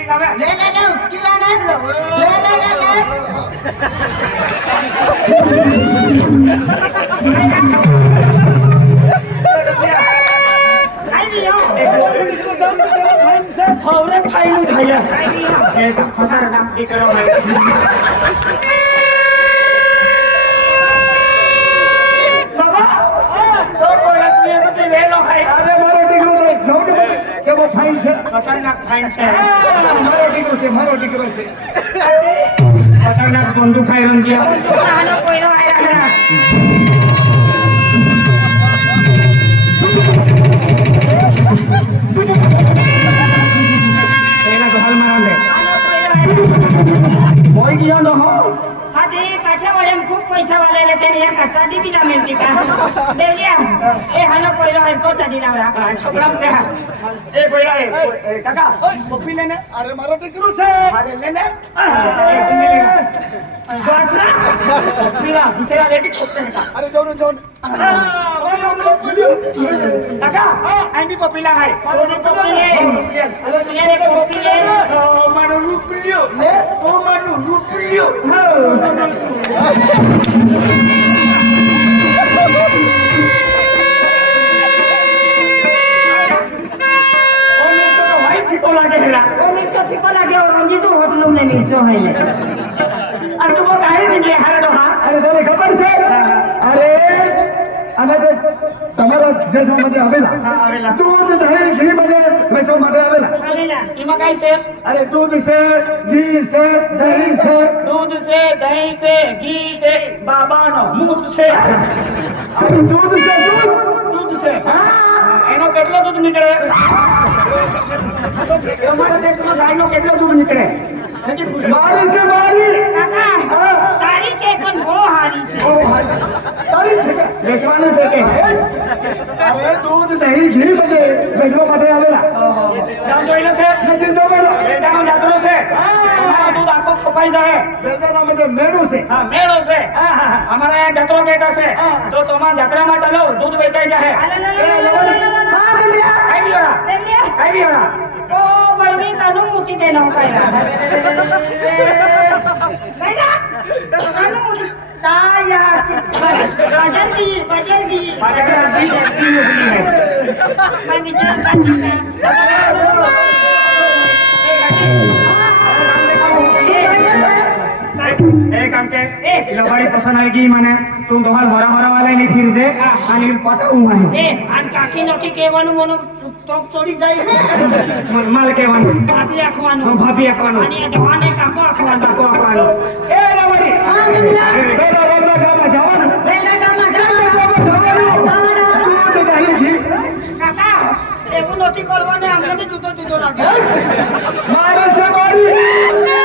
मेरी लावे ले उसकी लाना ले आई दियो हवरे फाइन उठाया ये तो खतर नाम की करो है बाबा तो कोई आदमी को तो वेलो है अरे मारो टिकरो से जाओ के वो फाइन से खतरनाक फाइन से मारो टिकरो से खतरनाक बंदूक फायर दिया हालो कोई रो आया ना एला गोहल मारन दे बोल दियो न हो आजे काठे वाले हम खूब पैसा वाले लेते हैं यहाँ कच्चा दी भी ना मिलती का दे लिया ए हालो कोई रो है तो चादी ना रहा छोकरा में देखा ए कोई रो है काका कॉफी लेने अरे मारो टिकरो से अरे लेने दूसरा मेरा दूसरा लेके छोड़ते हैं अरे जाओ काका आई भी पपीला है अरे पपीले अरे पपीले ओ मानो रुपियो ले ओ मानो रुपियो ঠিকো লাগে হেলা ওই তো ঠিকো লাগে রঞ্জিত হোটেল में मिलतो है और तुम काहे नहीं हारे डोहा अरे तोरे खबर छे अरे અમે તો તમારા દેશમાંથી આવેલા આવેલા દૂધ દહીં ઘી બધે વેચવા માટે આવેલા આવેલા એમાં કાઈ છે અરે દૂધ છે ઘી છે દહીં છે दूध से दही से घी से बाबानो मूत से અરે દૂધ છે दूध से એનો કેટલો दूध નીકળે તમારા દેશમાં ગાયનો કેટલો दूध નીકળે મારી છે મારી કાકા તારી છે પણ બહુ હારી છે ઓ ભાઈ તારી છે કે વેચવાનું છે કે અરે દૂધ દહીં ઘી બધે વેચવા માટે આવેલા નામ જોઈ લો છે નથી તો મેળો બેટાનો જાતરો છે તમારો दूध આખો ખપાઈ જાય બેટાનો બધે મેળો છે હા મેળો છે અમારા અહીંયા જાતરો કહેતા છે તો તમારા જાત્રામાં ચાલો दूध વેચાઈ જાય આવી ગયો ओ बड़वी कानू मुक्ति देना होगा यार नहीं ना कानू मुक्ति ताया बाजार की मुक्ति है मैं विचार करती हूं एक अंके लबाड़ी पसंद आएगी माने तुम दोहर हरा वाला नहीं फिर से आणि पटाऊ आहे ए आणि काकी नकी केवानु मनो तोप तोडी जाई माल केवानु भाभी आखवानु आणि डहाने काको आखवानु ए लबाड़ी बेला गामा जवान काका एगो नती करवाने हमने भी जुतो लागे मारे से मारी